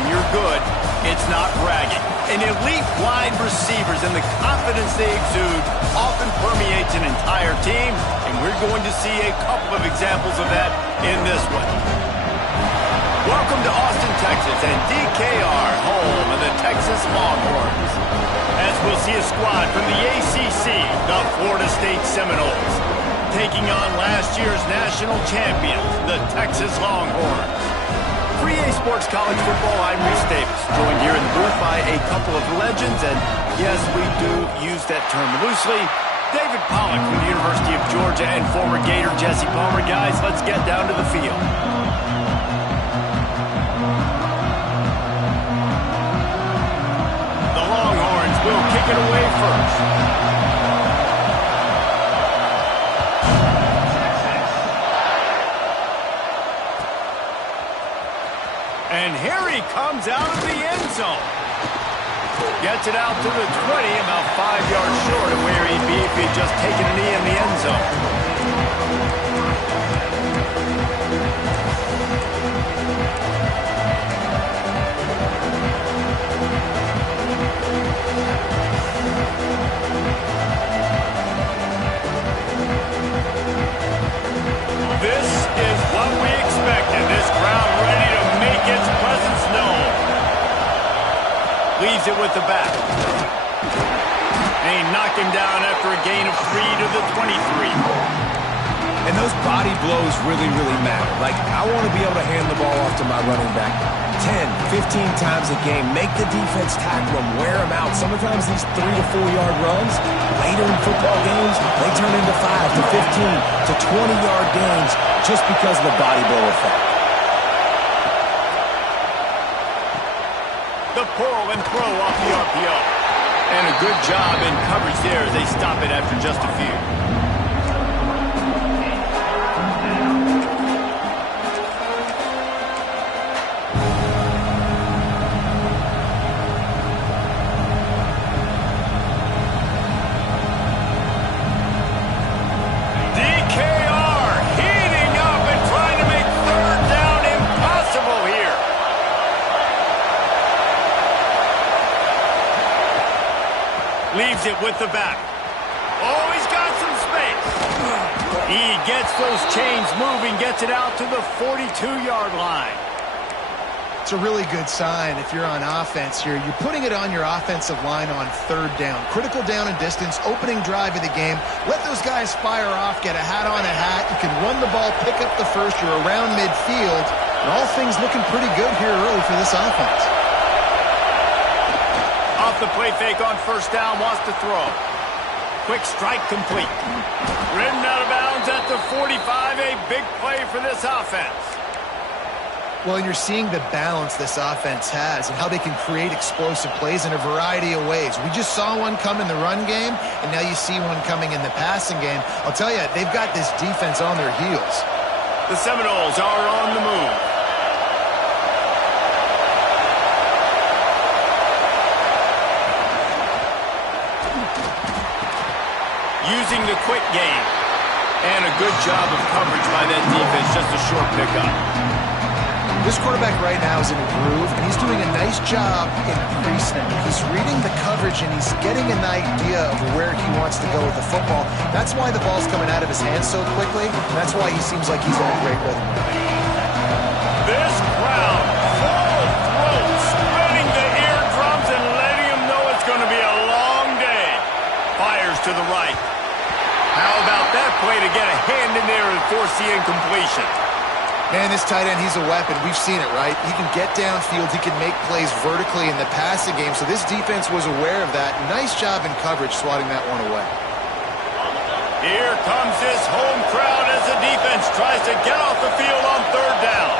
when you're good, it's not bragging. And elite wide receivers and the confidence they exude often permeates an entire team, and we're going to see a couple of examples of that in this one. Welcome to Austin, Texas, and DKR, home of the Texas Longhorns. As we'll see a squad from the ACC, the Florida State Seminoles, taking on last year's national champions, the Texas Longhorns. For EA Sports College Football, I'm Reese Davis, joined here in the booth by a couple of legends, and yes, we do use that term loosely. David Pollack from the University of Georgia and former Gator Jesse Palmer. Guys, let's get down to the field. The Longhorns will kick it away first. And here he comes out of the end zone. Gets it out to the 20, about 5 yards short of where he'd be if he'd just taken a knee in the end zone. This is what we expected. This crowd ready to make its presence known. Leaves it with the back. And he knocked him down after a gain of 3 to the 23. And those body blows really, really matter. Like, I want to be able to hand the ball off to my running back 10, 15 times a game. Make the defense tackle him, wear him out. Sometimes these 3 to 4 yard runs, later in football games, they turn into 5 to 15 to 20 yard gains just because of the body blow effect. The pull and throw off the RPO. And a good job in coverage there as they stop it after just a few. DKR heating up and trying to make third down impossible here. Leaves it with the back. Oh, he's got some space. He gets those chains moving, gets it out to the 42-yard line. It's a really good sign if you're on offense here. You're putting it on your offensive line on third down. Critical down and distance, opening drive of the game. Let those guys fire off, get a hat on a hat. You can run the ball, pick up the first. You're around midfield. And all things looking pretty good here early for this offense. Off the play fake on first down, wants to throw. Quick strike complete. Ridden out of bounds at the 45, a big play for this offense. Well, and you're seeing the balance this offense has and how they can create explosive plays in a variety of ways. We just saw one come in the run game, and now you see one coming in the passing game. I'll tell you, they've got this defense on their heels. The Seminoles are on the move. Using the quick game. And a good job of coverage by that defense, just a short pickup. This quarterback right now is in a groove, and he's doing a nice job in pre-snap. He's reading the coverage, and he's getting an idea of where he wants to go with the football. That's why the ball's coming out of his hands so quickly, and that's why he seems like he's in a great rhythm. This crowd, full throat, spreading the eardrums and letting him know it's going to be a long day. Fires to the right. How about that play to get a hand in there and force the incompletion? Man, this tight end, he's a weapon. We've seen it, right? He can get downfield. He can make plays vertically in the passing game. So this defense was aware of that. Nice job in coverage swatting that one away. Here comes this home crowd as the defense tries to get off the field on third down.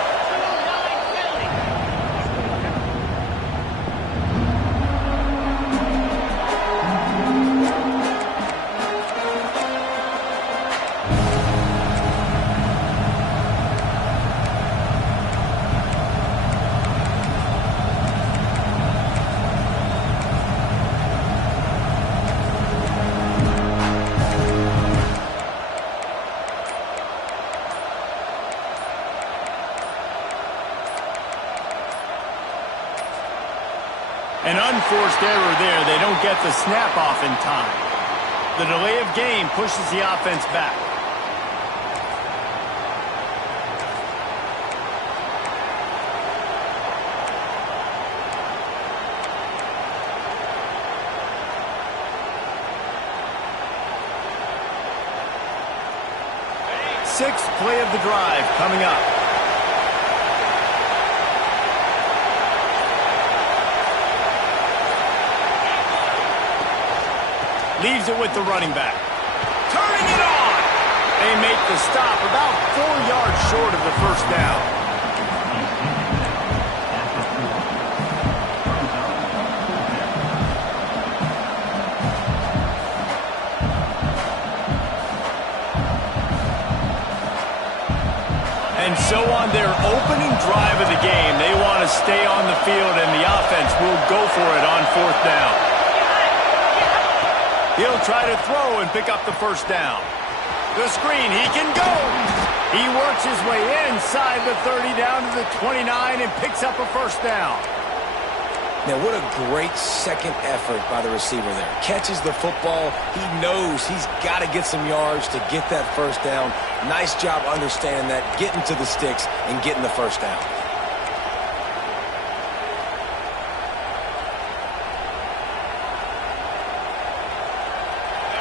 forced error there. They don't get the snap off in time. The delay of game pushes the offense back. Sixth play of the drive coming up. Leaves it with the running back. Turning it on! They make the stop about 4 yards short of the first down. And so on their opening drive of the game, they want to stay on the field, and the offense will go for it on 4th down. He'll try to throw and pick up the first down. The screen, he can go. He works his way inside the 30 down to the 29 and picks up a first down. Now, what a great second effort by the receiver there. Catches the football. He knows he's got to get some yards to get that first down. Nice job understanding that, getting to the sticks and getting the first down.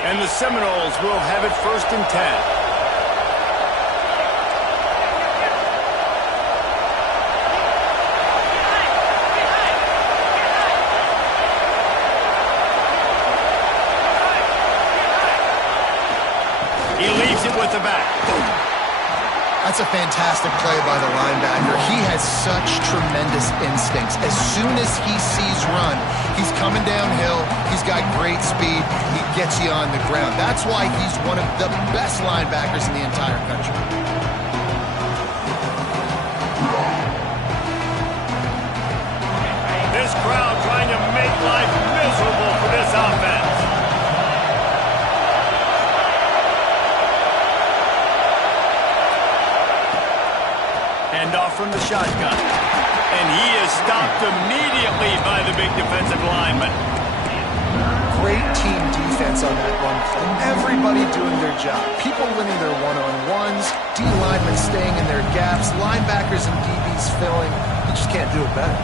And the Seminoles will have it 1st and 10. He leaves it with the back. That's a fantastic play by the linebacker. He has such tremendous instincts. As soon as he sees run, he's coming downhill. He's got great speed. He gets you on the ground. That's why he's one of the best linebackers in the entire country. This crowd trying to make life miserable for this offense. Handoff from the shotgun. And he is stopped immediately by the big defensive lineman. Great team defense on that run play. Everybody doing their job. People winning their one-on-ones, D linemen staying in their gaps, linebackers and DBs filling. You just can't do it better.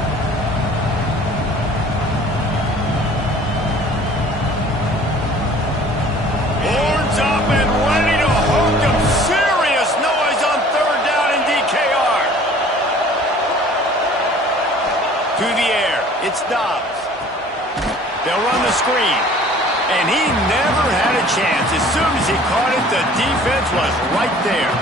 Horns up and ready to hook him. Serious noise on 3rd down in DKR. To the air. It's Dobbs. They'll run the screen. And he never had a chance. As soon as he caught it, the defense was right there.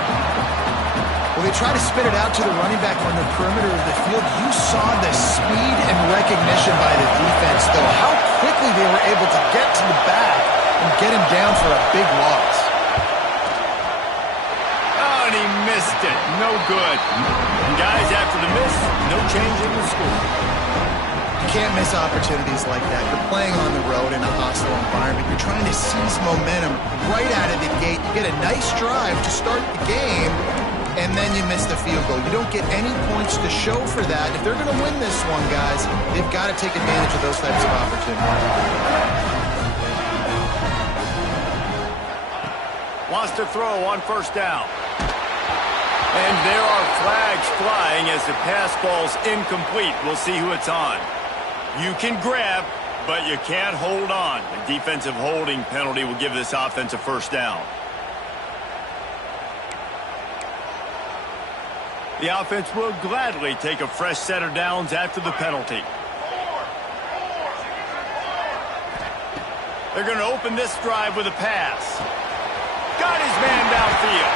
Well, they try to spit it out to the running back on the perimeter of the field. You saw the speed and recognition by the defense, though. How quickly they were able to get to the back and get him down for a big loss. Oh, and he missed it. No good. And guys, after the miss, no change in the score. You can't miss opportunities like that. You're playing on the road in a hostile environment. You're trying to seize momentum right out of the gate. You get a nice drive to start the game, and then you miss the field goal. You don't get any points to show for that. If they're going to win this one, guys, they've got to take advantage of those types of opportunities. Wants to throw on 1st down. And there are flags flying as the pass ball's incomplete. We'll see who it's on. You can grab, but you can't hold on. A defensive holding penalty will give this offense a 1st down. The offense will gladly take a fresh set of downs after the penalty. They're going to open this drive with a pass. Got his man downfield.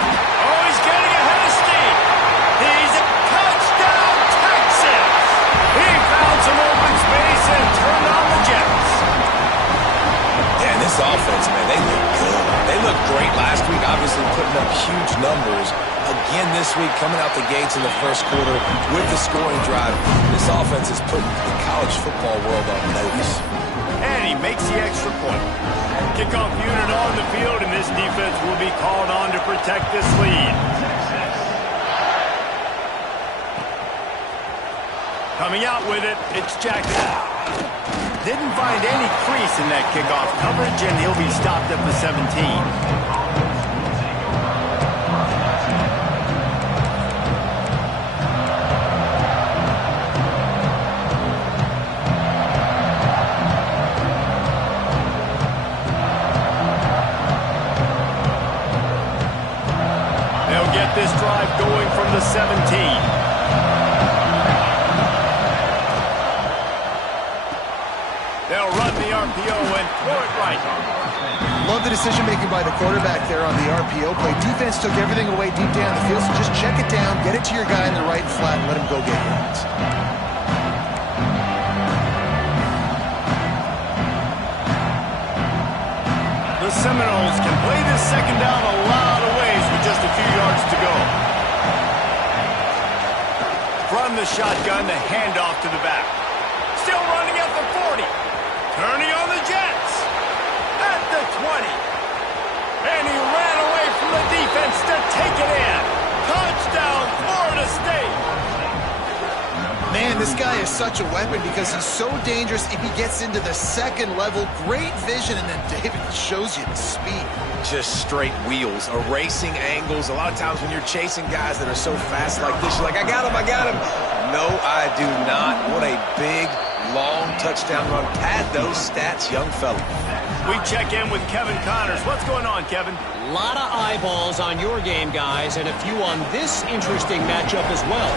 Oh, he's getting ahead of steam. He's a touchdown, Texas. He found some open space and turned on the Jets. Yeah, this offense, man, they look good. They looked great last week, obviously putting up huge numbers. Again this week, coming out the gates in the 1st quarter with the scoring drive. This offense is putting the college football world on notice. And he makes the extra point. Kickoff unit on the field, and this defense will be called on to protect this lead. Coming out with it, it's Jackson. Didn't find any crease in that kickoff coverage, and he'll be stopped at the 17. This drive going from the 17. They'll run the RPO and throw it right. Love the decision-making by the quarterback there on the RPO play. Defense took everything away deep down the field, so just check it down, get it to your guy in the right flat, and let him go get yards. The Seminoles can play this second down a lot of ways with just a few yards to go. From the shotgun, the handoff to the back. Still running at the 40. Turning on the Jets. At the 20. And he ran away from the defense to take it in. Touchdown, Florida State. Man, this guy is such a weapon because he's so dangerous if he gets into the second level. Great vision, and then David shows you the speed. Just straight wheels, erasing angles. A lot of times when you're chasing guys that are so fast like this, you're like, I got him. No, I do not. What a big, long touchdown run. Pad those stats, young fella. We check in with Kevin Connors. What's going on, Kevin? A lot of eyeballs on your game, guys, and a few on this interesting matchup as well.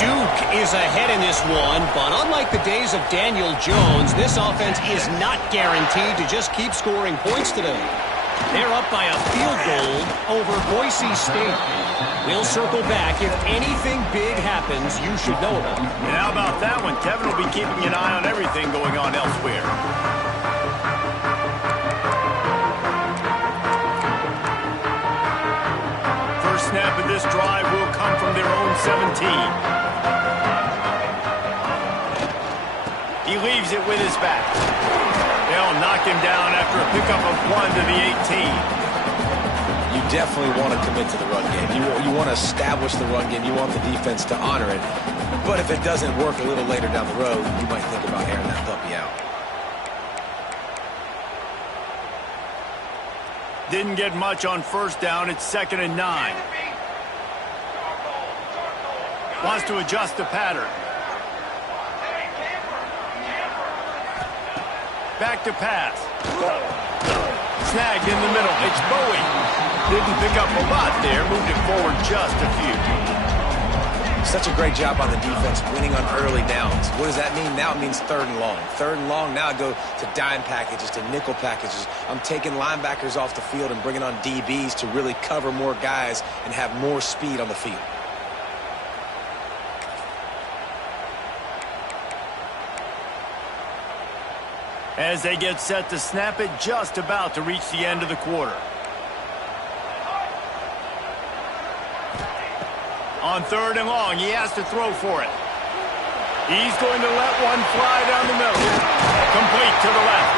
Duke is ahead in this one, but unlike the days of Daniel Jones, this offense is not guaranteed to just keep scoring points today. They're up by a field goal over Boise State. We'll circle back. If anything big happens, you should know about it. And how about that one? Kevin will be keeping an eye on everything going on elsewhere. First snap of this drive will come from their own 17. He leaves it with his back. They'll knock him down after a pickup of 1 to the 18. You definitely want to commit to the run game. You want to establish the run game. You want the defense to honor it. But if it doesn't work a little later down the road, you might think about airing that puppy out. Didn't get much on first down. It's 2nd and 9. Wants to adjust the pattern. Back to pass. Snagged in the middle. It's Bowie. Didn't pick up a lot there. Moved it forward just a few. Such a great job on the defense winning on early downs. What does that mean? Now it means 3rd and long. 3rd and long, now I go to dime packages, to nickel packages. I'm taking linebackers off the field and bringing on DBs to really cover more guys and have more speed on the field. As they get set to snap it, just about to reach the end of the quarter. On 3rd and long, he has to throw for it. He's going to let one fly down the middle. Complete to the left.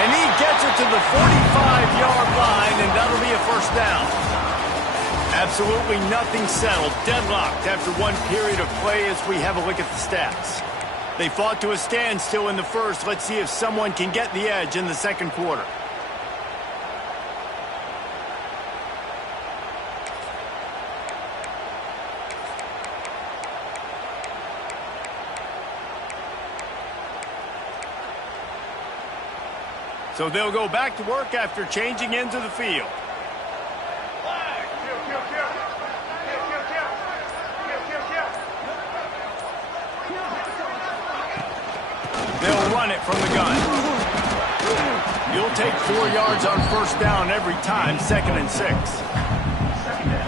And he gets it to the 45-yard line, and that'll be a first down. Absolutely nothing settled. Deadlocked after one period of play as we have a look at the stats. They fought to a standstill in the first. Let's see if someone can get the edge in the second quarter. So they'll go back to work after changing into the field. They'll run it from the gun. You'll take 4 yards on first down every time, 2nd and 6.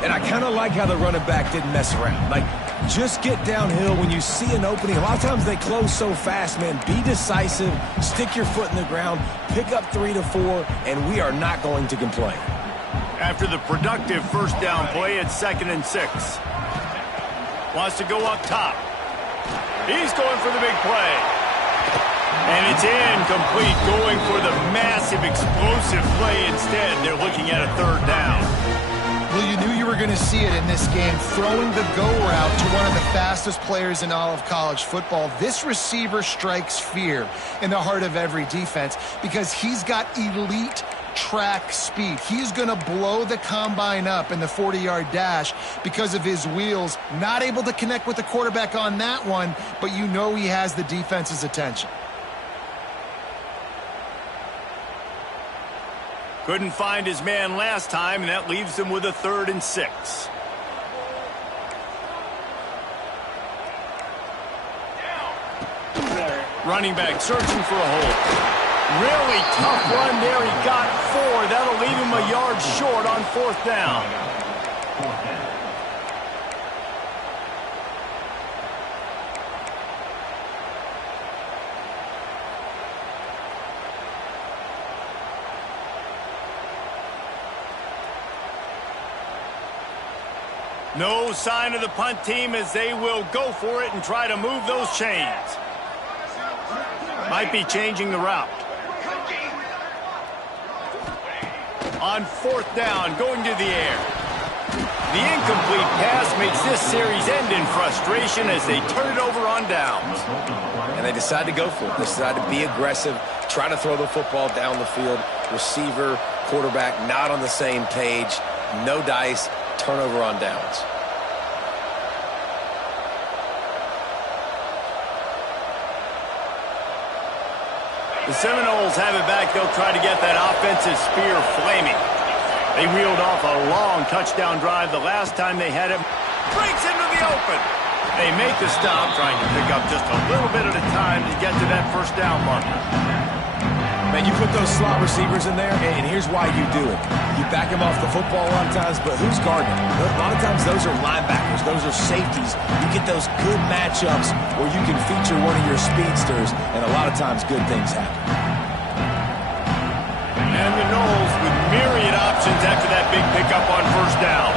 And I kind of like how the running back didn't mess around. Like, just get downhill when you see an opening. A lot of times they close so fast, man. Be decisive, stick your foot in the ground, pick up 3 to 4, and we are not going to complain. After the productive first down play, it's 2nd and 6. Wants to go up top. He's going for the big play. And it's incomplete, going for the massive explosive play instead. They're looking at a 3rd down. Well, you knew you were going to see it in this game, throwing the go route to one of the fastest players in all of college football. This receiver strikes fear in the heart of every defense because he's got elite track speed. He's going to blow the combine up in the 40-yard dash because of his wheels. Not able to connect with the quarterback on that one, but you know he has the defense's attention. Couldn't find his man last time, and that leaves him with a 3rd and 6. Running back searching for a hole. Really tough run there. He got 4. That'll leave him a yard short on 4th down. No sign of the punt team as they will go for it and try to move those chains. Might be changing the route. On 4th down, going to the air. The incomplete pass makes this series end in frustration as they turn it over on downs. And they decide to go for it. They decide to be aggressive, try to throw the football down the field. Receiver, quarterback not on the same page. No dice. Turnover on downs. The Seminoles have it back. They'll try to get that offensive spear flaming. They reeled off a long touchdown drive the last time they had it. Breaks into the open. They make the stop, trying to pick up just a little bit at a time to get to that 1st down marker. Man, you put those slot receivers in there, and here's why you do it. You back them off the football a lot of times, but who's guarding them? A lot of times those are linebackers. Those are safeties. You get those good matchups where you can feature one of your speedsters, and a lot of times good things happen. And the Noles with myriad options after that big pickup on 1st down.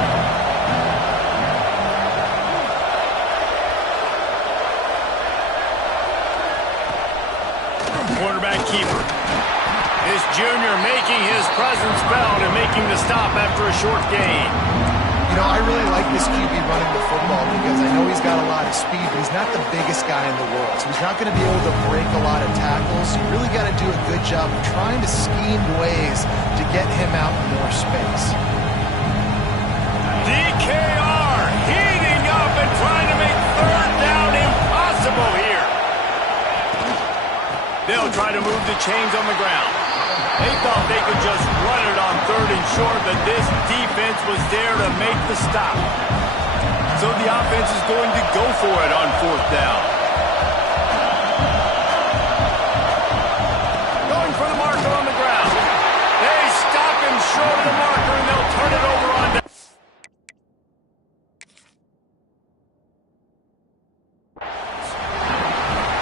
Quarterback keeper. This junior making his presence felt and making the stop after a short gain. You know, I really like this QB running the football because I know he's got a lot of speed, but he's not the biggest guy in the world. So he's not going to be able to break a lot of tackles. You really got to do a good job of trying to scheme ways to get him out in more space. DKR heating up and trying to make 3rd down impossible here. They'll try to move the chains on the ground. They thought they could just run it on 3rd and short, but this defense was there to make the stop. So the offense is going to go for it on 4th down. Going for the marker on the ground. They stop him short of the marker, and they'll turn it over on down.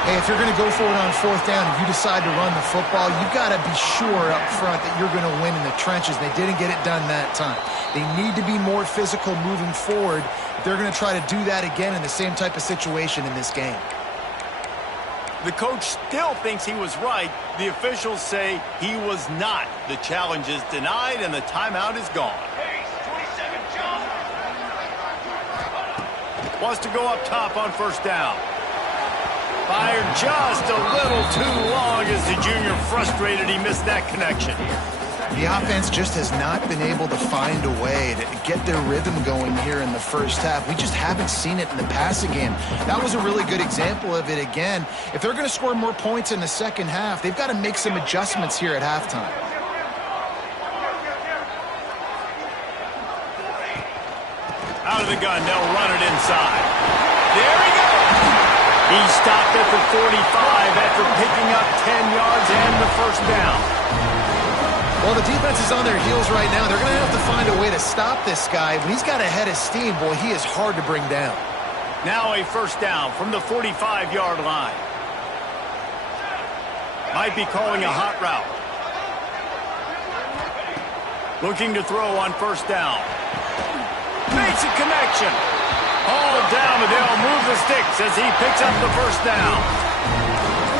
Hey, if you're going to go for it on 4th down and you decide to run the football, you've got to be sure up front that you're going to win in the trenches. They didn't get it done that time. They need to be more physical moving forward. They're going to try to do that again in the same type of situation in this game. The coach still thinks he was right. The officials say he was not. The challenge is denied and the timeout is gone. Wants to go up top on 1st down. Fired just a little too long as the junior frustrated he missed that connection. The offense just has not been able to find a way to get their rhythm going here in the 1st half. We just haven't seen it in the passing game. That was a really good example of it again. If they're going to score more points in the 2nd half, they've got to make some adjustments here at halftime. Out of the gun, they'll run it inside. There he goes! He stopped at the 45 after picking up 10 yards and the 1st down. Well, the defense is on their heels right now. They're going to have to find a way to stop this guy. When he's got a head of steam, boy, he is hard to bring down. Now a 1st down from the 45-yard line. Might be calling a hot route. Looking to throw on 1st down. Makes a connection. All down, but they'll move the sticks as he picks up the 1st down.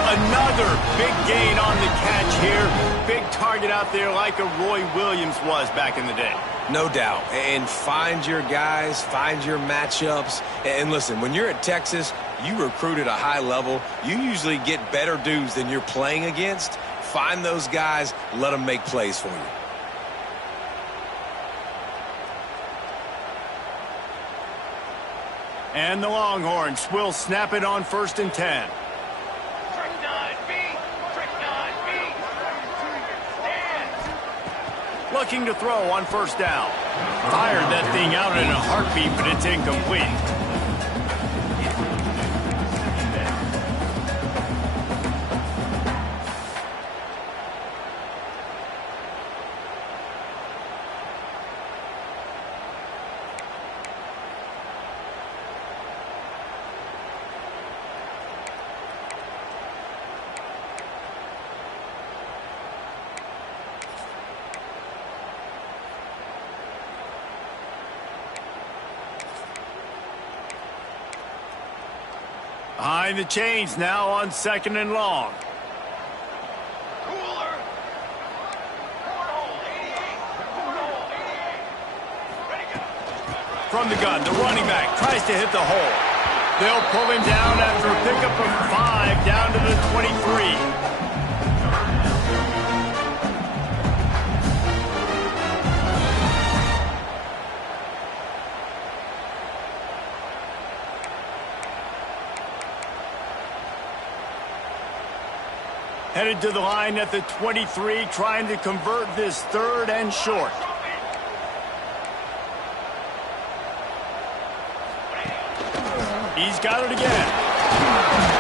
Another big gain on the catch here. Big target out there like a Roy Williams was back in the day. No doubt. And find your guys, find your matchups. And listen, when you're at Texas, you recruit at a high level. You usually get better dudes than you're playing against. Find those guys, let them make plays for you. And the Longhorns will snap it on 1st and 10. Looking to throw on 1st down. Fired that thing out in a heartbeat, but it's incomplete. Behind the chains now on 2nd and long. From the gun, the running back tries to hit the hole. They'll pull him down after a pickup of 5 down to the 23. Headed to the line at the 23, trying to convert this 3rd and short. He's got it again.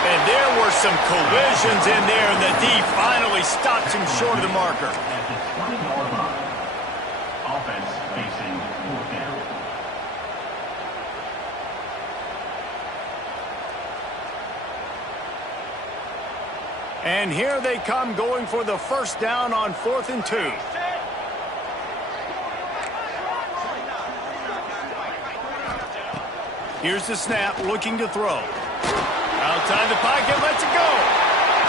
And there were some collisions in there, and the D finally stops him short of the marker. At the 20-yard line, offense facing 4th down. And here they come, going for the 1st down on 4th and 2. Here's the snap, looking to throw. Outside the pocket, lets it go.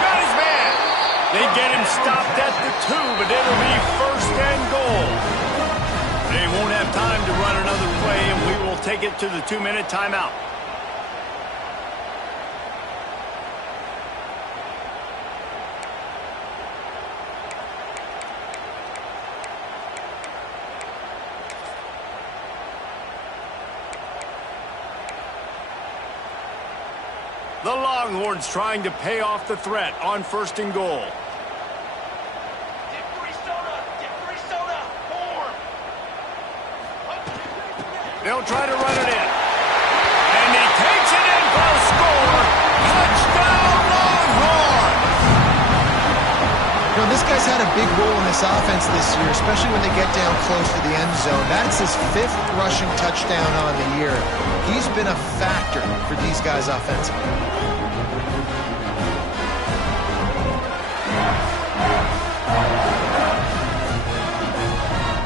Got his man. They get him stopped at the 2, but it'll be 1st and goal. They won't have time to run another play, and we will take it to the 2-minute timeout. The Longhorns trying to pay off the threat on 1st and goal. They'll try to run it in. And he takes it in for a score. Touchdown, Longhorns! You know, this guy's had a big role in this offense this year, especially when they get down close to the end zone. That's his 5th rushing touchdown on the year. He's been a factor for these guys offensively.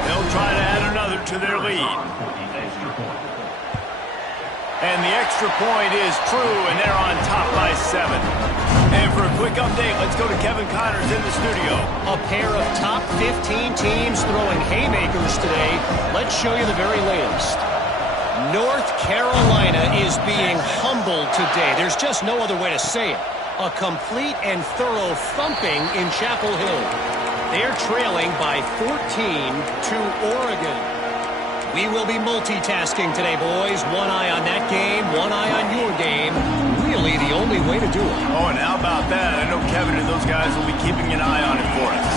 They'll try to add another to their lead. And the extra point is true, and they're on top by 7. And for a quick update, let's go to Kevin Connors in the studio. A pair of top 15 teams throwing haymakers today. Let's show you the very latest. North Carolina is being humbled today. There's just no other way to say it. A complete and thorough thumping in Chapel Hill. They're trailing by 14 to Oregon. We will be multitasking today, boys. One eye on that game, one eye on your game. Really the only way to do it. Oh, and how about that? I know Kevin and those guys will be keeping an eye on it for us.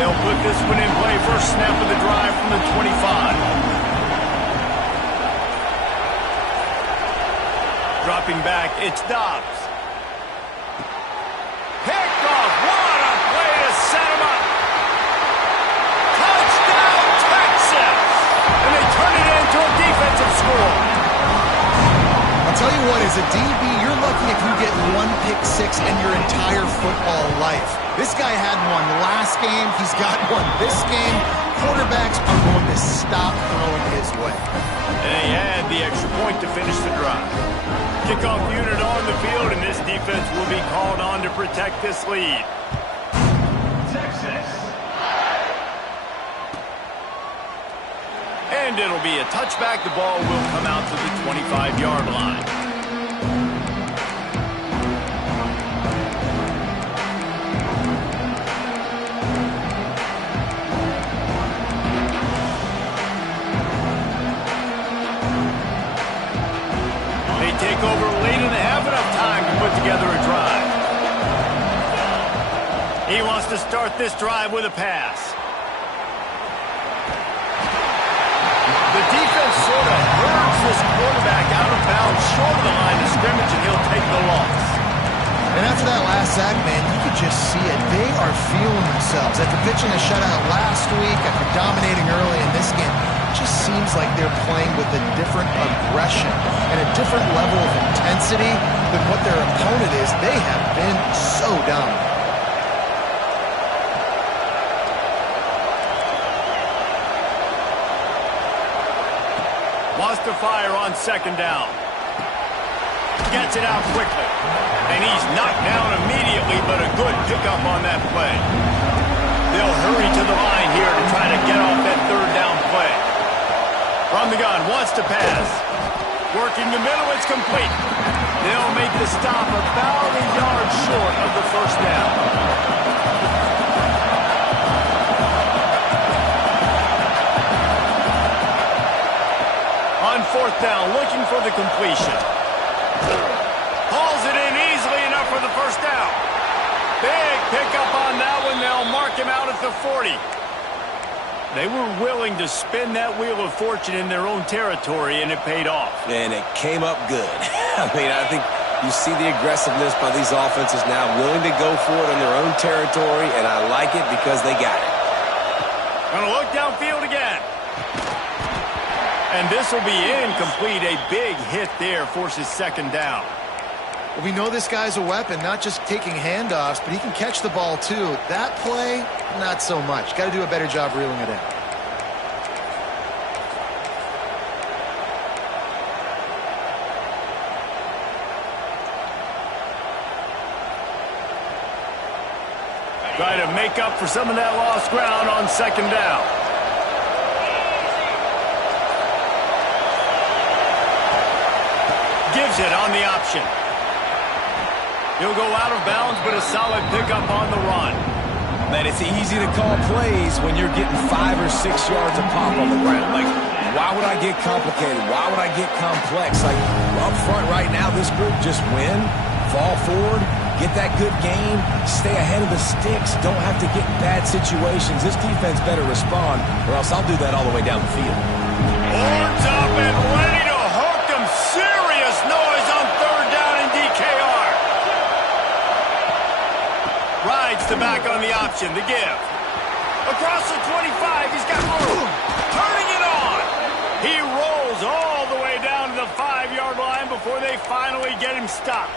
They'll put this one in play. First snap of the drive from the 25. Dropping back, it's Dobbs. Picked off. What a play to set him up. Touchdown, Texas! And they turn it into a defensive score. I'll tell you what, as a DB, you're lucky if you get 1 pick 6 in your entire football life. This guy had one last game. He's got one this game. Quarterbacks are going to stop throwing his way. And he had the extra point to finish the drive. Kickoff unit on the field, and this defense will be called on to protect this lead. Texas. And it'll be a touchback. The ball will come out to the 25-yard line. They take over late in the half, enough time to put together a drive. He wants to start this drive with a pass. The defense sort of hurts this quarterback out of bounds short of the line of scrimmage, and he'll take the loss. And after that last sack, man, you could just see it. They are feeling themselves. After pitching a shutout last week, after dominating early in this game, it just seems like they're playing with a different aggression and a different level of intensity than what their opponent is. They have been so dominant. Wants to fire on second down. Gets it out quickly. And he's knocked down immediately, but a good pickup on that play. They'll hurry to the line here to try to get off that third down play. From the gun, wants to pass. Working the middle, it's complete. They'll make the stop about a yard short of the first down. On fourth down, looking for the completion. Hauls it in easily enough for the first down. Big pickup on that one. They'll mark him out at the 40. They were willing to spin that wheel of fortune in their own territory, and it paid off. And it came up good. I mean, I think you see the aggressiveness by these offenses now, willing to go for it in their own territory, and I like it because they got it. Gonna look downfield again. And this will be incomplete. A big hit there forces second down. Well, we know this guy's a weapon, not just taking handoffs, but he can catch the ball too. That play, not so much. Got to do a better job reeling it in. Try to make up for some of that lost ground on second down. Gives it on the option. He'll go out of bounds, but a solid pickup on the run. Man, it's easy to call plays when you're getting 5 or 6 yards of pop on the ground. Like, why would I get complicated? Why would I get complex? Like, up front right now, this group just win, fall forward, get that good game, stay ahead of the sticks, don't have to get in bad situations. This defense better respond, or else I'll do that all the way down the field. Horns up and ready to hook them. Serious noise on third down in DKR. Rides the back on the option, the give. Across the 25, he's got room. Turning it on. He rolls all the way down to the 5-yard line before they finally get him stopped.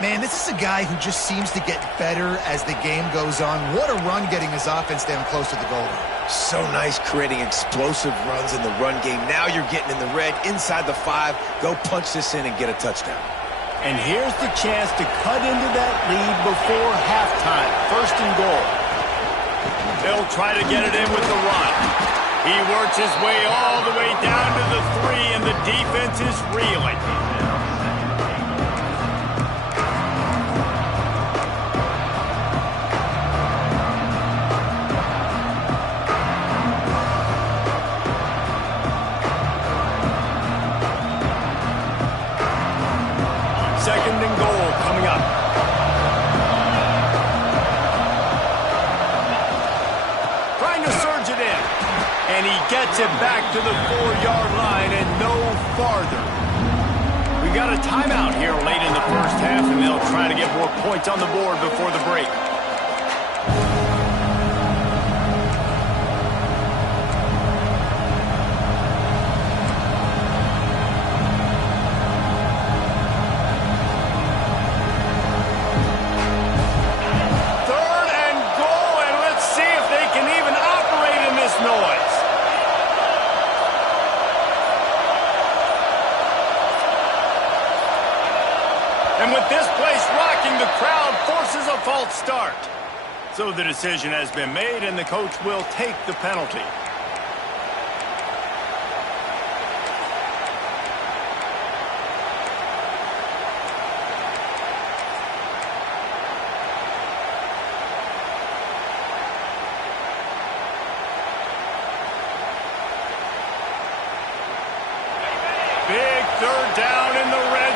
Man, this is a guy who just seems to get better as the game goes on. What a run getting his offense down close to the goal line. So nice creating explosive runs in the run game. Now you're getting in the red, inside the 5. Go punch this in and get a touchdown. And here's the chance to cut into that lead before halftime. First and goal. They'll try to get it in with the run. He works his way all the way down to the 3, and the defense is reeling. Second and goal coming up. Trying to surge it in. And he gets it back to the 4-yard line and no farther. We got a timeout here late in the first half, and they'll try to get more points on the board before the break. And with this place rocking, the crowd forces a false start. So the decision has been made, and the coach will take the penalty.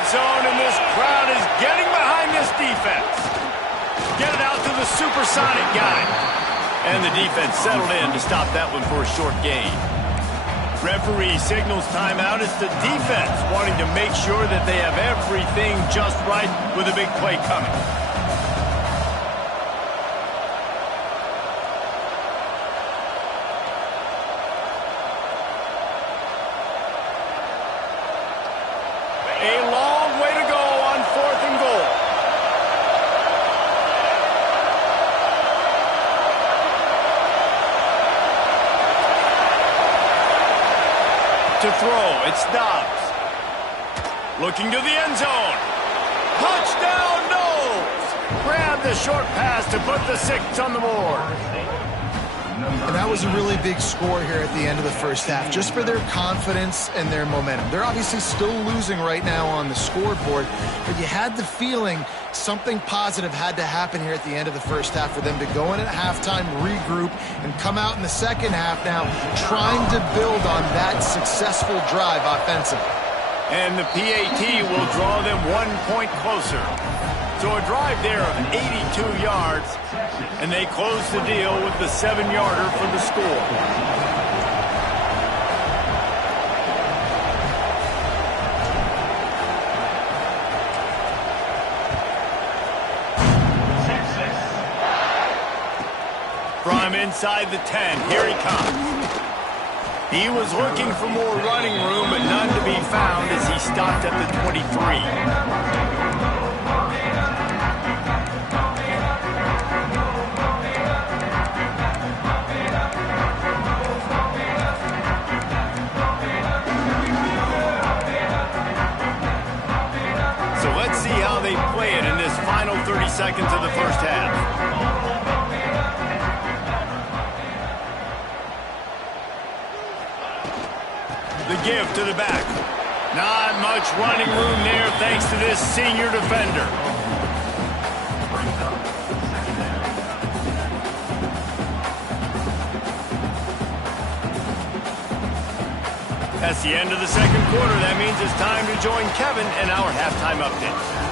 zone, and this crowd is getting behind this defense. Get it out to the supersonic guy. And the defense settled in to stop that one for a short gain. Referee signals timeout. It's the defense wanting to make sure that they have everything just right with a big play coming. A long way to go on 4th and goal. To throw, it's Dobbs. Looking to the end zone. Touchdown, Knowles! Grab the short pass to put the 6 on the board. And that was a really big score here at the end of the first half, just for their confidence and their momentum. They're obviously still losing right now on the scoreboard, but you had the feeling something positive had to happen here at the end of the first half for them to go in at halftime, regroup, and come out in the second half now trying to build on that successful drive offensively. And the PAT will draw them 1 point closer. So a drive there of 82 yards, and they close the deal with the 7-yarder for the score. From inside the 10, here he comes. He was looking for more running room, but none to be found as he stopped at the 23. They play it in this final 30 seconds of the first half. The give to the back. Not much running room there thanks to this senior defender. That's the end of the second quarter. That means it's time to join Kevin in our halftime update.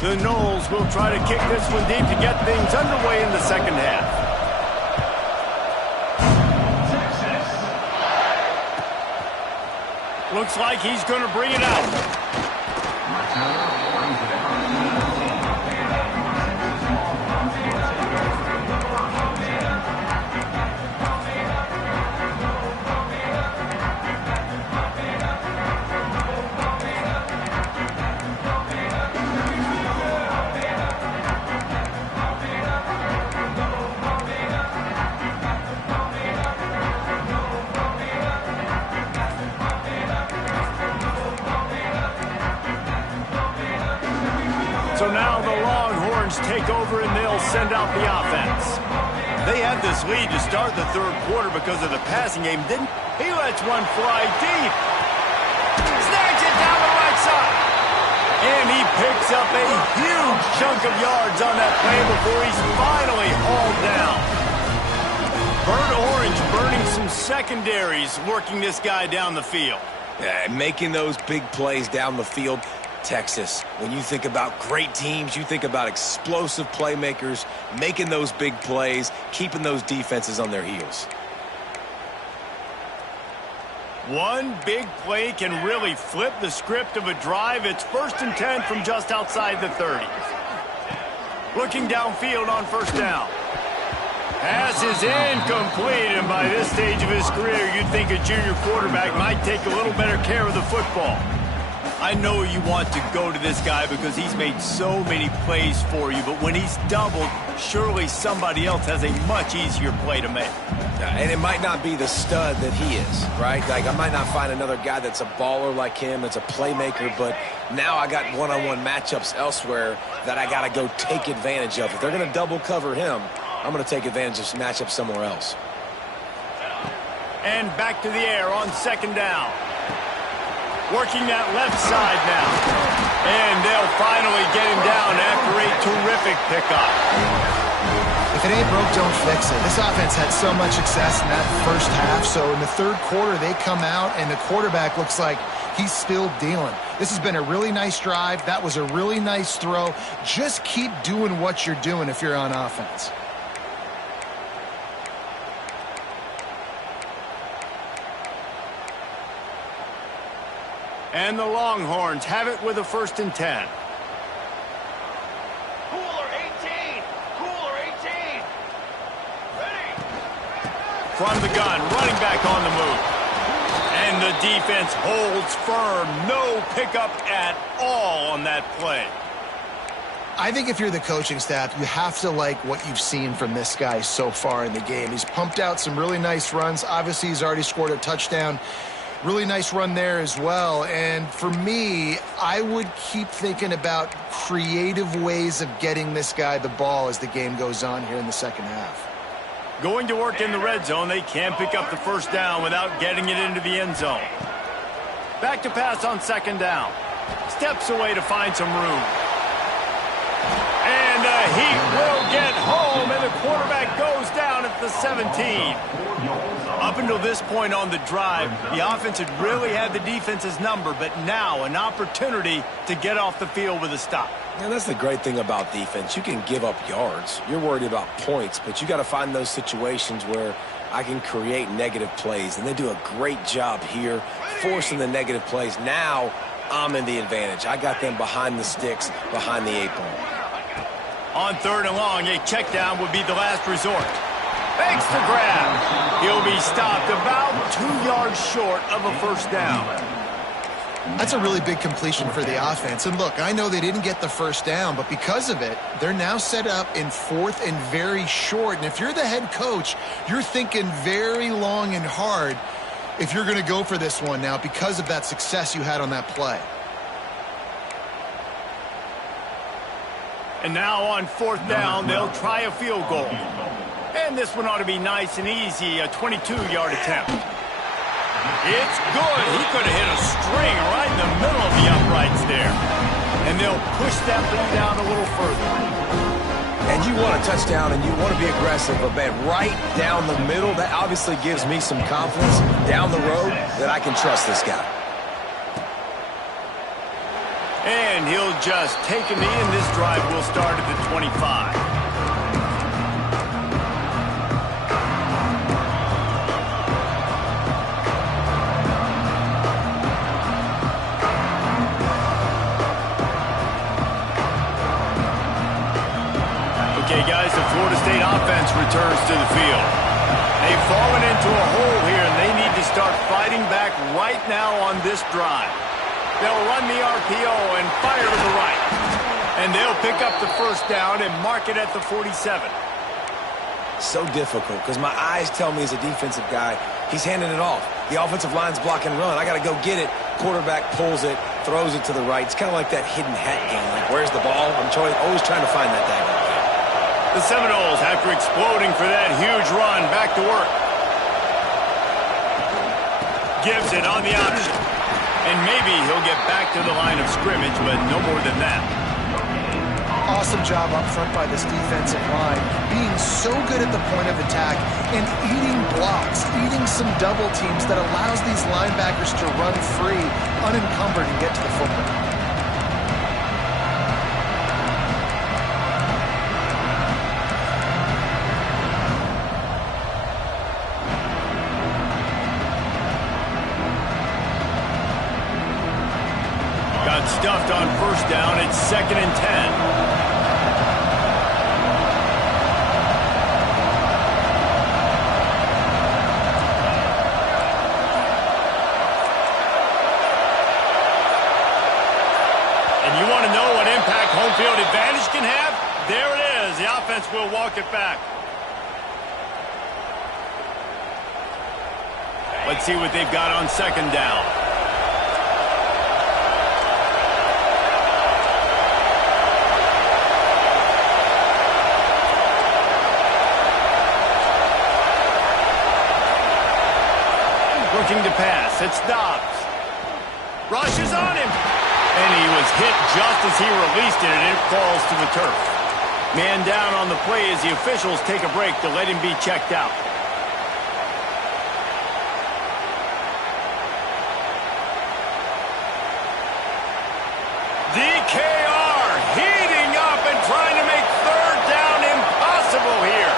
The Knowles will try to kick this one deep to get things underway in the second half. Looks like he's going to bring it out. So now the Longhorns take over and they'll send out the offense. They had this lead to start the third quarter because of the passing game, didn't he? Lets one fly deep. Snags it down the right side. And he picks up a huge chunk of yards on that play before he's finally hauled down. Burnt Orange burning some secondaries, working this guy down the field. Yeah, making those big plays down the field. Texas, when you think about great teams, you think about explosive playmakers, making those big plays, keeping those defenses on their heels. One big play can really flip the script of a drive. It's 1st and 10 from just outside the 30. Looking downfield on first down. Pass is incomplete, and by this stage of his career, you'd think a junior quarterback might take a little better care of the football. I know you want to go to this guy because he's made so many plays for you, but when he's doubled, surely somebody else has a much easier play to make. And it might not be the stud that he is, right? Like, I might not find another guy that's a baller like him, that's a playmaker, but now I got one-on-one matchups elsewhere that I got to go take advantage of. If they're going to double cover him, I'm going to take advantage of some matchups somewhere else. And back to the air on second down. Working that left side now. And they'll finally get him down after a terrific pickup. If it ain't broke, don't fix it. This offense had so much success in that first half, so in the third quarter they come out and the quarterback looks like he's still dealing. This has been a really nice drive. That was a really nice throw. Just keep doing what you're doing if you're on offense. And the Longhorns have it with a 1st and 10. From the gun, running back on the move. And the defense holds firm. No pickup at all on that play. I think if you're the coaching staff, you have to like what you've seen from this guy so far in the game. He's pumped out some really nice runs. Obviously, he's already scored a touchdown. Really nice run there as well. And for me, I would keep thinking about creative ways of getting this guy the ball as the game goes on here in the second half. Going to work in the red zone. They can't pick up the 1st down without getting it into the end zone. Back to pass on 2nd down. Steps away to find some room. And he will get home, and the quarterback goes down at the 17. Up until this point on the drive, the offense had really had the defense's number, but now an opportunity to get off the field with a stop. And that's the great thing about defense. You can give up yards. You're worried about points, but you got to find those situations where I can create negative plays. And they do a great job here forcing the negative plays. Now I'm in the advantage. I got them behind the sticks, behind the 8 ball. On 3rd and long, a check down would be the last resort. Fakes the grab. He'll be stopped about 2 yards short of a 1st down. That's a really big completion for the offense. And look, I know they didn't get the 1st down, but because of it, they're now set up in 4th and very short. And if you're the head coach, you're thinking very long and hard if you're going to go for this one now because of that success you had on that play. And now on 4th down, they'll try a field goal. And this one ought to be nice and easy, a 22-yard attempt. It's good. He could have hit a string right in the middle of the uprights there. And they'll push that lead out a little further. And you want a touchdown and you want to be aggressive, but man, right down the middle, that obviously gives me some confidence down the road that I can trust this guy. And he'll just take a knee, and this drive will start at the 25. Okay, guys, the Florida State offense returns to the field. They've fallen into a hole here, and they need to start fighting back right now on this drive. They'll run the RPO and fire to the right. And they'll pick up the 1st down and mark it at the 47. So difficult because my eyes tell me as a defensive guy, he's handing it off. The offensive line's block and run. I got to go get it. Quarterback pulls it, throws it to the right. It's kind of like that hidden hat game. Like, where's the ball? I'm always trying to find that daggone thing. The Seminoles, after exploding for that huge run, back to work. Gives it on the option. And maybe he'll get back to the line of scrimmage, but no more than that. Awesome job up front by this defensive line, being so good at the point of attack and eating blocks, eating some double teams that allows these linebackers to run free, unencumbered, and get to the football. Got stuffed on 1st down. It's 2nd and 10. And you want to know what impact home field advantage can have? There it is. The offense will walk it back. Let's see what they've got on 2nd down. looking to pass. It's Dobbs. Rushes on him. And he was hit just as he released it, and it falls to the turf. Man down on the play as the officials take a break to let him be checked out. DKR heating up and trying to make third down impossible here.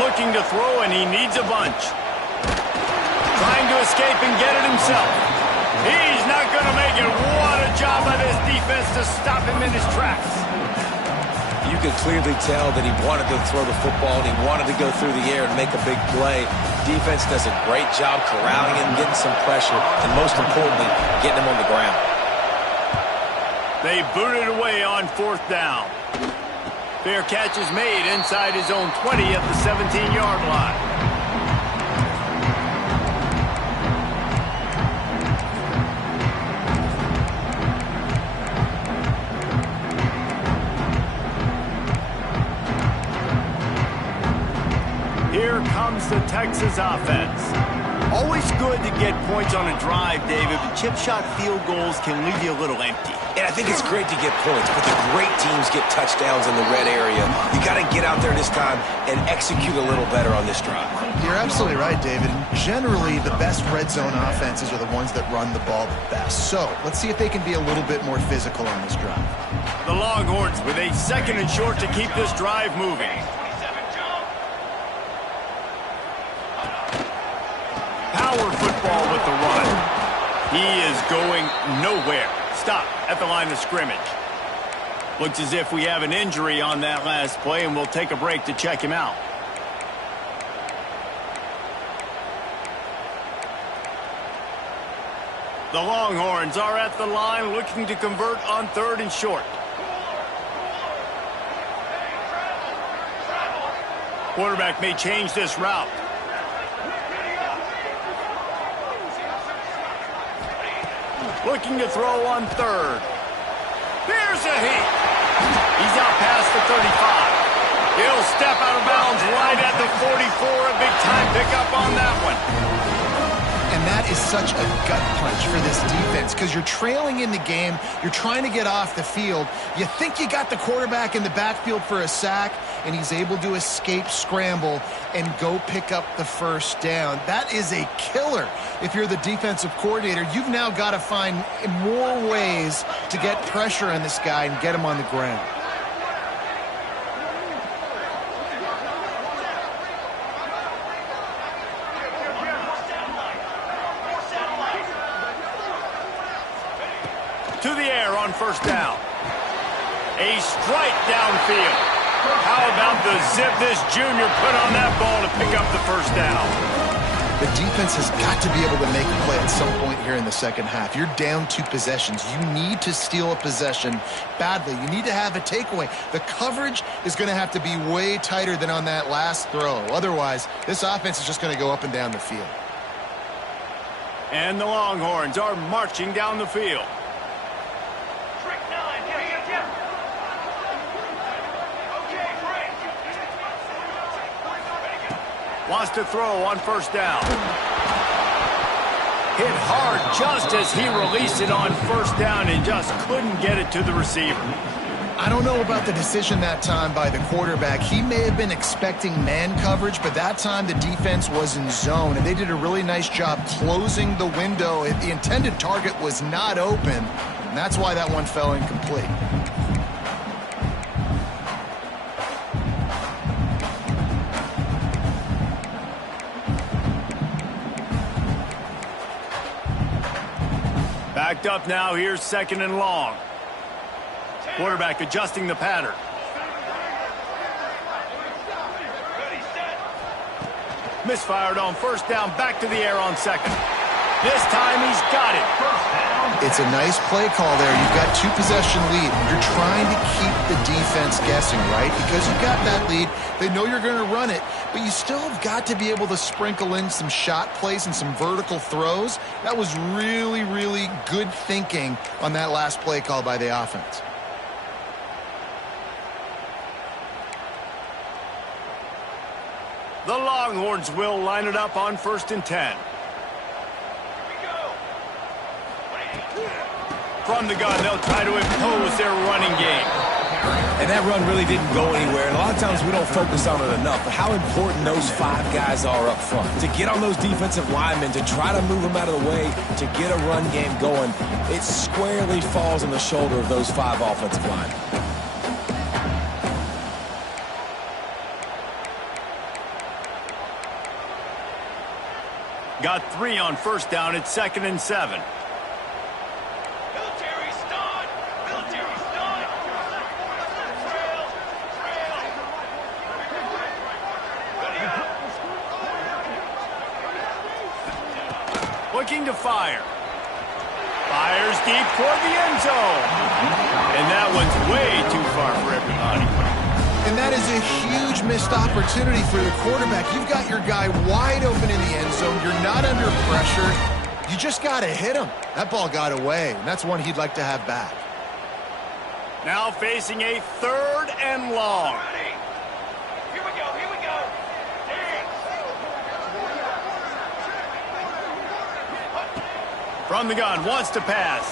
Looking to throw, and he needs a bunch. Trying to escape and get it himself. He's not going to make it. What a job by this defense to stop him in his tracks. You could clearly tell that he wanted to throw the football and he wanted to go through the air and make a big play. Defense does a great job corralling him, getting some pressure, and most importantly, getting him on the ground. They booted away on fourth down. Fair catch is made inside his own 20 at the 17-yard line. Here comes the Texas offense. Always good to get points on a drive, David, but chip shot field goals can leave you a little empty. And I think it's great to get points, but the great teams get touchdowns in the red area. You got to get out there this time and execute a little better on this drive. You're absolutely right, David. Generally, the best red zone offenses are the ones that run the ball the best. So let's see if they can be a little bit more physical on this drive. The Longhorns with a 2nd and short to keep this drive moving. Power football with the run. He is going nowhere. Stop at the line of scrimmage. Looks as if we have an injury on that last play, and we'll take a break to check him out. The Longhorns are at the line looking to convert on 3rd and short. Quarterback may change this route. Looking to throw on 3rd. Here's a heat. He's out past the 35. He'll step out of bounds right at the 44. A big-time pickup on that one. And that is such a gut punch for this defense because you're trailing in the game. You're trying to get off the field. You think you got the quarterback in the backfield for a sack, and he's able to escape scramble and go pick up the first down. That is a killer. If you're the defensive coordinator, you've now got to find more ways to get pressure on this guy and get him on the ground. To the air on first down. A strike downfield. How about the zip this junior put on that ball to pick up the first down? The defense has got to be able to make a play at some point here in the second half. You're down 2 possessions. You need to steal a possession badly. You need to have a takeaway. The coverage is going to have to be way tighter than on that last throw. Otherwise, this offense is just going to go up and down the field. And the Longhorns are marching down the field. Wants to throw on first down. Hit hard just as he released it on first down and just couldn't get it to the receiver. I don't know about the decision that time by the quarterback. He may have been expecting man coverage, but that time the defense was in zone, and they did a really nice job closing the window. The intended target was not open, and that's why that one fell incomplete. Backed up now, here's 2nd and long. Quarterback adjusting the pattern. Misfired on first down, back to the air on 2nd. This time he's got it. It's a nice play call there. You've got 2-possession lead. You're trying to keep the defense guessing, right? Because you've got that lead. They know you're going to run it, but you still have got to be able to sprinkle in some shot plays and some vertical throws. That was really, really good thinking on that last play call by the offense. The Longhorns will line it up on 1st and 10. From the gun, they'll try to impose their running game. And that run really didn't go anywhere, and a lot of times we don't focus on it enough, but how important those 5 guys are up front. To get on those defensive linemen, to try to move them out of the way, to get a run game going, it squarely falls on the shoulder of those 5 offensive linemen. Got 3 on 1st down. It's 2nd and 7. Looking to fire. Fires deep toward the end zone. And that one's way too far for everybody. And that is a huge missed opportunity for the quarterback. You've got your guy wide open in the end zone. You're not under pressure. You just got to hit him. That ball got away, and that's one he'd like to have back. Now facing a 3rd and long. Here we go, here we go. From the gun, wants to pass.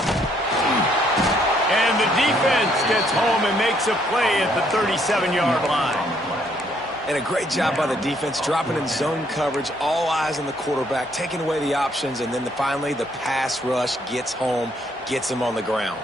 And the defense gets home and makes a play at the 37-yard line. And a great job by the defense, dropping in zone coverage, all eyes on the quarterback, taking away the options, and then finally the pass rush gets home, gets him on the ground.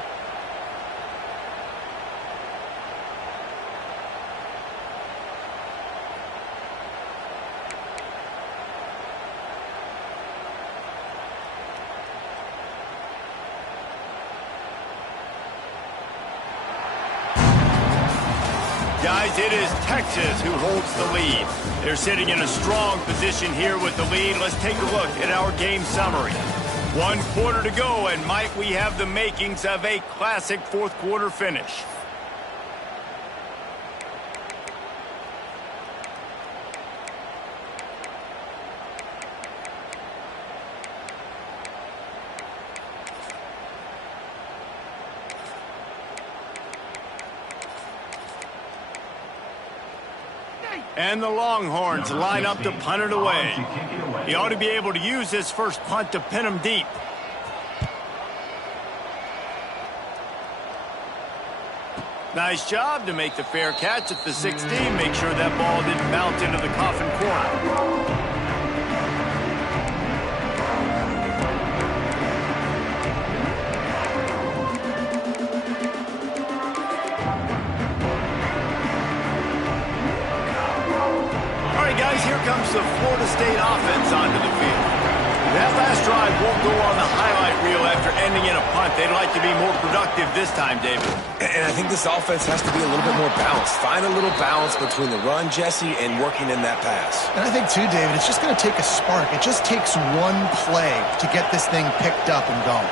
Guys, it is Texas who holds the lead. They're sitting in a strong position here with the lead. Let's take a look at our game summary. 1 quarter to go, and might we have the makings of a classic 4th quarter finish. And the Longhorns line up to punt it away. He ought to be able to use this first punt to pin him deep. Nice job to make the fair catch at the 16. Make sure that ball didn't bounce into the coffin corner. Guys, here comes the Florida State offense onto the field. That last drive won't go on the highlight reel after ending in a punt. They'd like to be more productive this time, David. And I think this offense has to be a little bit more balanced. Find a little balance between the run, Jesse, and working in that pass. And I think, too, David, it's just going to take a spark. It just takes one play to get this thing picked up and going.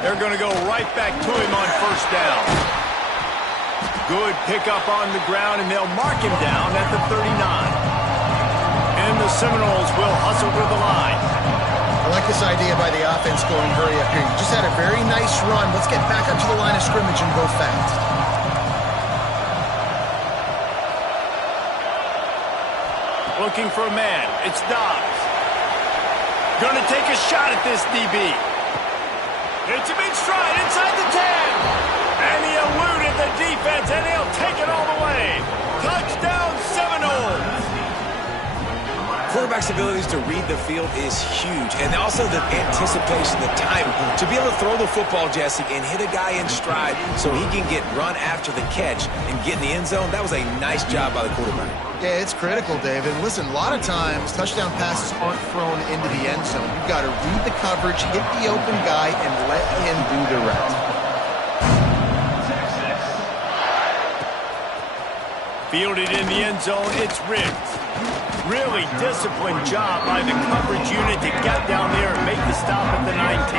They're going to go right back to him on 1st down. Good pickup on the ground, and they'll mark him down at the 39. And the Seminoles will hustle to the line. I like this idea by the offense going hurry up here. You just had a very nice run. Let's get back up to the line of scrimmage and go fast. Looking for a man. It's Dobbs. Going to take a shot at this DB. It's a big stride inside the 10. And he eluded the defense, and he'll take it all the way. Touchdown, Seminoles. Quarterback's abilities to read the field is huge, and also the anticipation, the time to be able to throw the football, Jesse, and hit a guy in stride so he can get run after the catch and get in the end zone. That was a nice job by the quarterback. Yeah, it's critical, David. Listen, a lot of times touchdown passes aren't thrown into the end zone. You've got to read the coverage, hit the open guy, and let him do the rest. Fielded in the end zone, it's Riggs. Really disciplined job by the coverage unit to get down there and make the stop at the 19.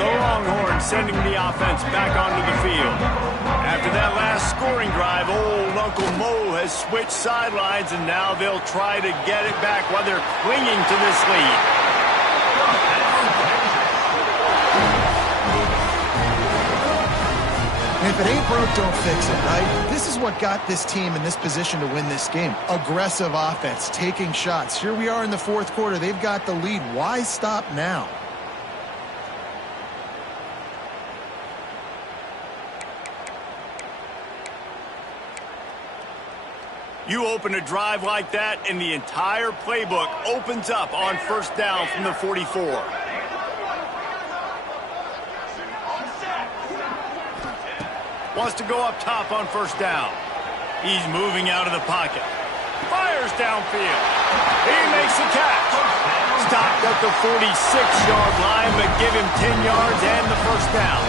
The Longhorns sending the offense back onto the field. After that last scoring drive, old Uncle Mo has switched sidelines, and now they'll try to get it back while they're clinging to this lead. If it ain't broke, don't fix it, right? This is what got this team in this position to win this game. Aggressive offense, taking shots. Here we are in the fourth quarter. They've got the lead. Why stop now? You open a drive like that, and the entire playbook opens up on first down from the 44. Wants to go up top on first down. He's moving out of the pocket. Fires downfield. He makes the catch. Stopped at the 46-yard line, but give him 10 yards and the first down.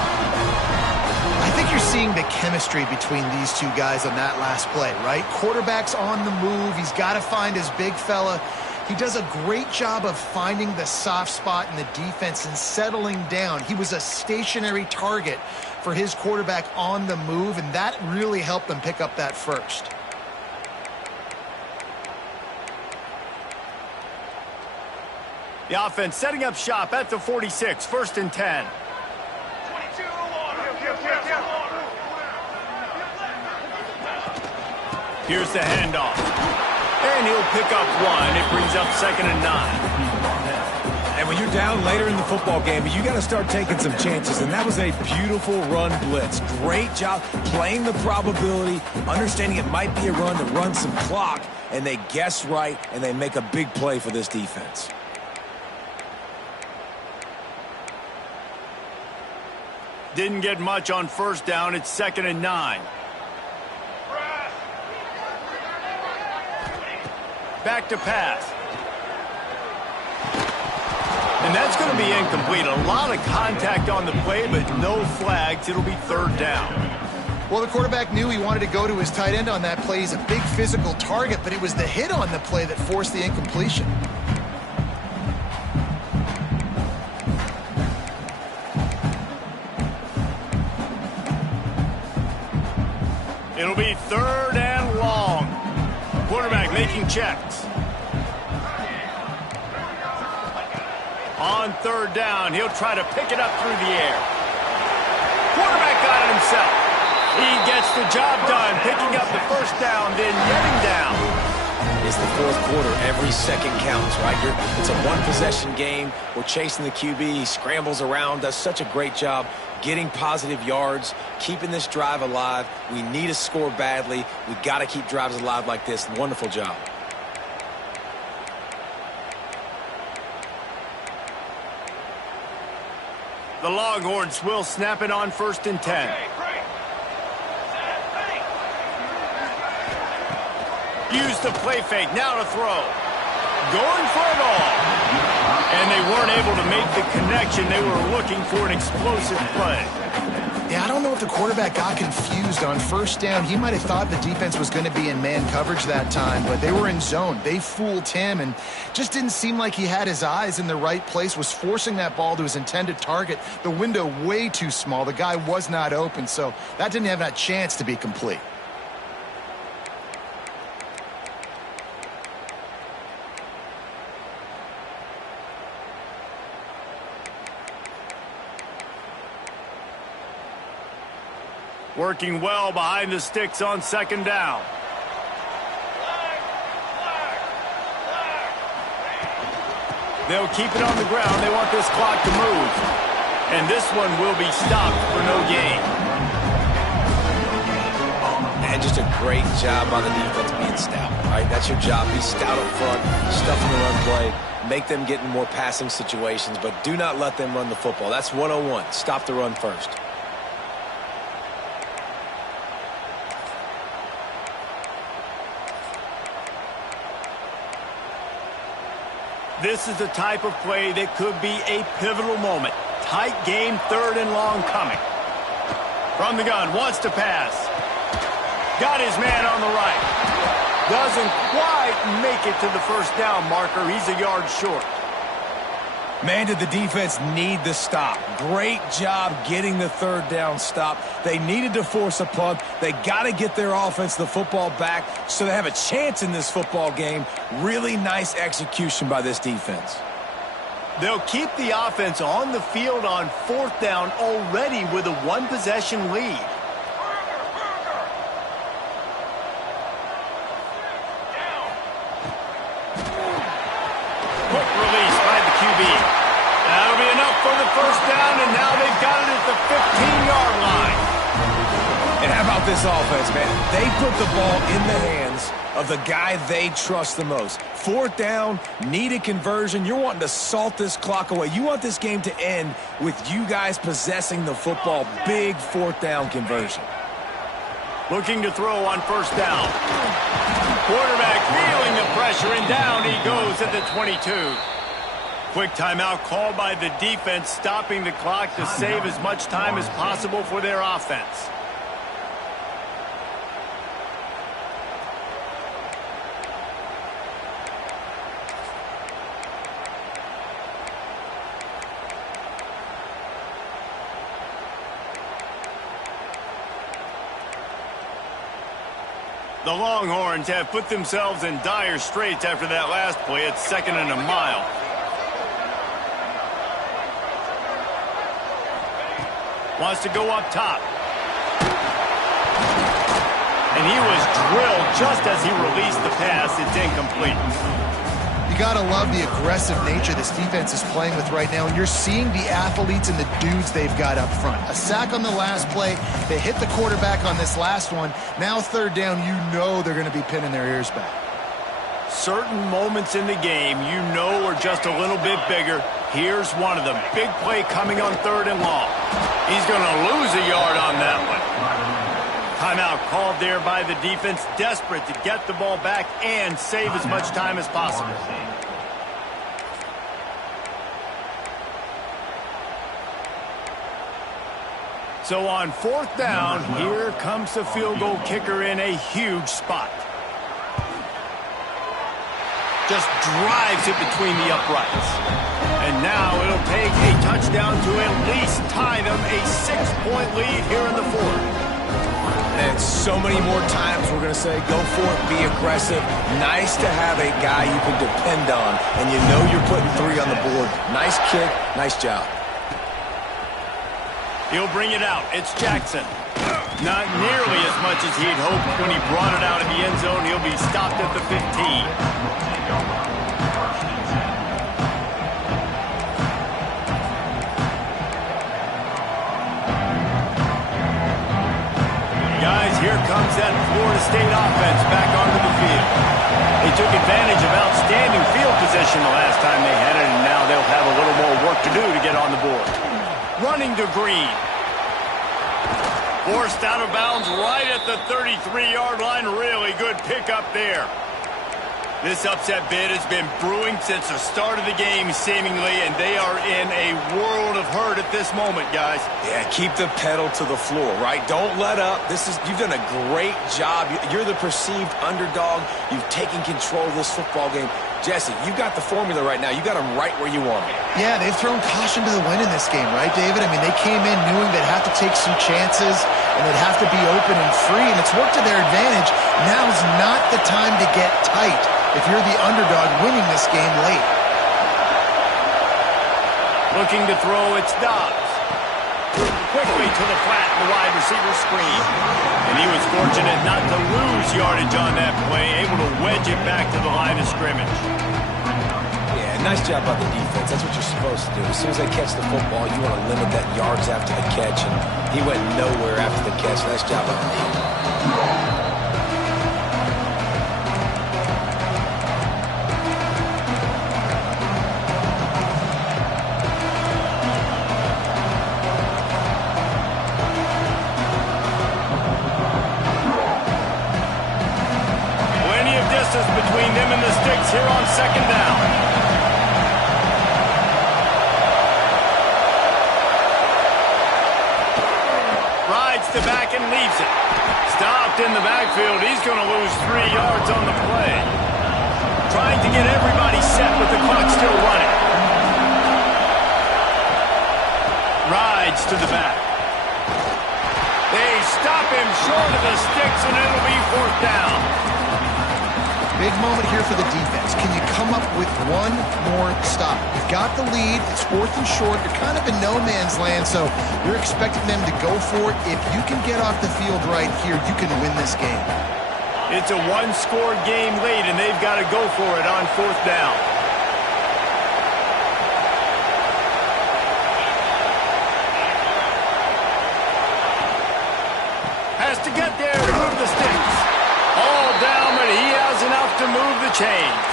I think you're seeing the chemistry between these two guys on that last play, right? Quarterback's on the move. He's got to find his big fella. He does a great job of finding the soft spot in the defense and settling down. He was a stationary target for his quarterback on the move, and that really helped them pick up that first. The offense setting up shop at the 46, first and 10. Here's the handoff. And he'll pick up one. It brings up second and 9. And when you're down later in the football game, you got to start taking some chances. And that was a beautiful run blitz. Great job playing the probability, understanding it might be a run to run some clock, and they guess right, and they make a big play for this defense. Didn't get much on first down. It's second and 9. Back to pass. And that's going to be incomplete. A lot of contact on the play, but no flags. It'll be third down. Well, the quarterback knew he wanted to go to his tight end on that play. He's a big physical target, but it was the hit on the play that forced the incompletion. It'll be third and long. Quarterback making checks. On third down, he'll try to pick it up through the air. Quarterback got it himself. He gets the job done, picking up the first down, then getting down. It's the fourth quarter. Every second counts, right? It's a one-possession game. We're chasing the QB. He scrambles around, does such a great job getting positive yards, keeping this drive alive. We need to score badly. We got to keep drives alive like this. Wonderful job. The Longhorns will snap it on first and 10. Use the play fake, now to throw. Going for it all. And they weren't able to make the connection. They were looking for an explosive play. Yeah, I don't know if the quarterback got confused on first down. He might have thought the defense was going to be in man coverage that time, but they were in zone. They fooled him and just didn't seem like he had his eyes in the right place, was forcing that ball to his intended target. The window way too small. The guy was not open, so that didn't have that chance to be complete. Working well behind the sticks on second down. They'll keep it on the ground. They want this clock to move. And this one will be stopped for no gain. And just a great job by the defense being stout, right? That's your job. Be stout up front, stuff in the run play, make them get in more passing situations, but do not let them run the football. That's 101. Stop the run first. This is the type of play that could be a pivotal moment. Tight game, third and long coming. From the gun, wants to pass. Got his man on the right. Doesn't quite make it to the first down marker. He's a yard short. Man, did the defense need the stop. Great job getting the third down stop. They needed to force a punt. They got to get their offense the football back so they have a chance in this football game. Really nice execution by this defense. They'll keep the offense on the field on fourth down already with a one-possession lead. Quick release by the QB. That'll be enough for the first down, and now they've got it at the 15-yard line. And how about this offense, man? They put the ball in the hands of the guy they trust the most. Fourth down, needed conversion. You're wanting to salt this clock away. You want this game to end with you guys possessing the football. Big fourth down conversion. Looking to throw on first down. Quarterback feeling the pressure, and down he goes at the 22. Quick timeout called by the defense, stopping the clock to save as much time as possible for their offense. The Longhorns have put themselves in dire straits after that last play. It's 2nd and a mile. Wants to go up top. And he was drilled just as he released the pass. It's incomplete. You got to love the aggressive nature this defense is playing with right now, and you're seeing the athletes and the dudes they've got up front. A sack on the last play. They hit the quarterback on this last one. Now third down, you know they're going to be pinning their ears back. Certain moments in the game you know are just a little bit bigger. Here's one of them. Big play coming on 3rd and long. He's going to lose a yard on that one. Timeout called there by the defense, desperate to get the ball back and save as much time as possible. So on 4th down, here comes the field goal kicker in a huge spot. Just drives it between the uprights. And now it'll take a touchdown to at least tie them a 6-point lead here in the 4th. And so many more times we're going to say, go for it, be aggressive. Nice to have a guy you can depend on, and you know you're putting 3 on the board. Nice kick, nice job. He'll bring it out. It's Jackson. Not nearly as much as he'd hoped when he brought it out of the end zone. He'll be stopped at the 15. Guys, here comes that Florida State offense back onto the field. They took advantage of outstanding field position the last time they had it, and now they'll have a little more work to do to get on the board. Running to Green. Forced out of bounds right at the 33-yard line. Really good pickup there. This upset bid has been brewing since the start of the game, seemingly, and they are in a world of hurt at this moment, guys. Yeah, keep the pedal to the floor, right? Don't let up. You've done a great job. You're the perceived underdog. You've taken control of this football game. Jesse, you got the formula right now. You got them right where you want them. Yeah, they've thrown caution to the wind in this game, right, David? I mean, they came in knowing they'd have to take some chances and they'd have to be open and free, and it's worked to their advantage. Now's not the time to get tight if you're the underdog winning this game late. Looking to throw, it's Dobbs. Quickly to the flat, the wide receiver screen. And he was fortunate not to lose yardage on that play, able to wedge it back to the line of scrimmage. Yeah, nice job by the defense. That's what you're supposed to do. As soon as they catch the football, you want to limit that yards after the catch, and he went nowhere after the catch. Nice job by the defense. Between them and the sticks here on 2nd down. Rides the back and leaves it. Stopped in the backfield. He's going to lose 3 yards on the play. Trying to get everybody set with the clock still running. edge to the back. They stop him short of the sticks, and it'll be 4th down. Big moment here for the defense. Can you come up with one more stop? You've got the lead. It's 4th and short. You're kind of in no man's land, so you're expecting them to go for it. If you can get off the field right here, you can win this game. It's a one-score game late, and they've got to go for it on 4th down. Has to get there to move the sticks. All down, but he has enough to move the chains.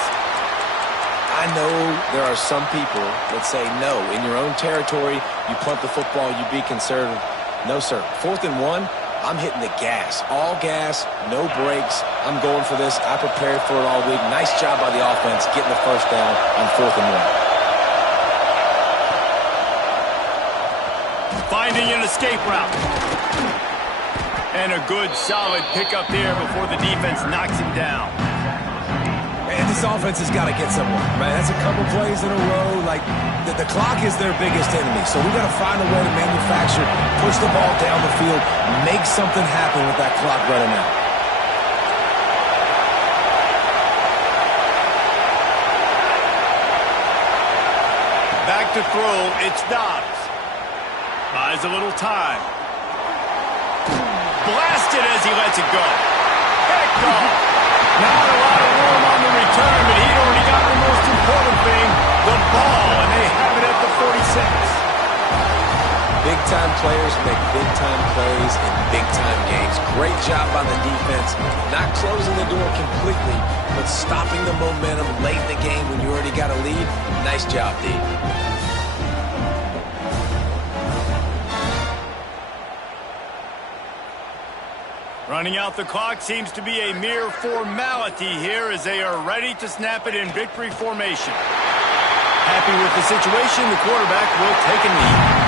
I know there are some people that say, no, in your own territory, you punt the football, you be conservative. No, sir. 4th and 1, I'm hitting the gas. All gas, no brakes. I'm going for this. I prepared for it all week. Nice job by the offense getting the 1st down on 4th and 1. Finding an escape route. And a good, solid pickup there before the defense knocks him down. And this offense has got to get somewhere, right? That's a couple plays in a row. Like, the clock is their biggest enemy. So we've got to find a way to manufacture, push the ball down the field, make something happen with that clock running out. Back to throw, it's Dobbs. Buys a little time. Blasted as he lets it go. Picked off. Not a lot of room on the return, but he already got the most important thing, the ball, and they have it at the 46. Big-time players make big-time plays in big-time games. Great job by the defense. Not closing the door completely, but stopping the momentum late in the game when you already got a lead. Nice job, D. Running out the clock seems to be a mere formality here as they are ready to snap it in victory formation. Happy with the situation, the quarterback will take a knee.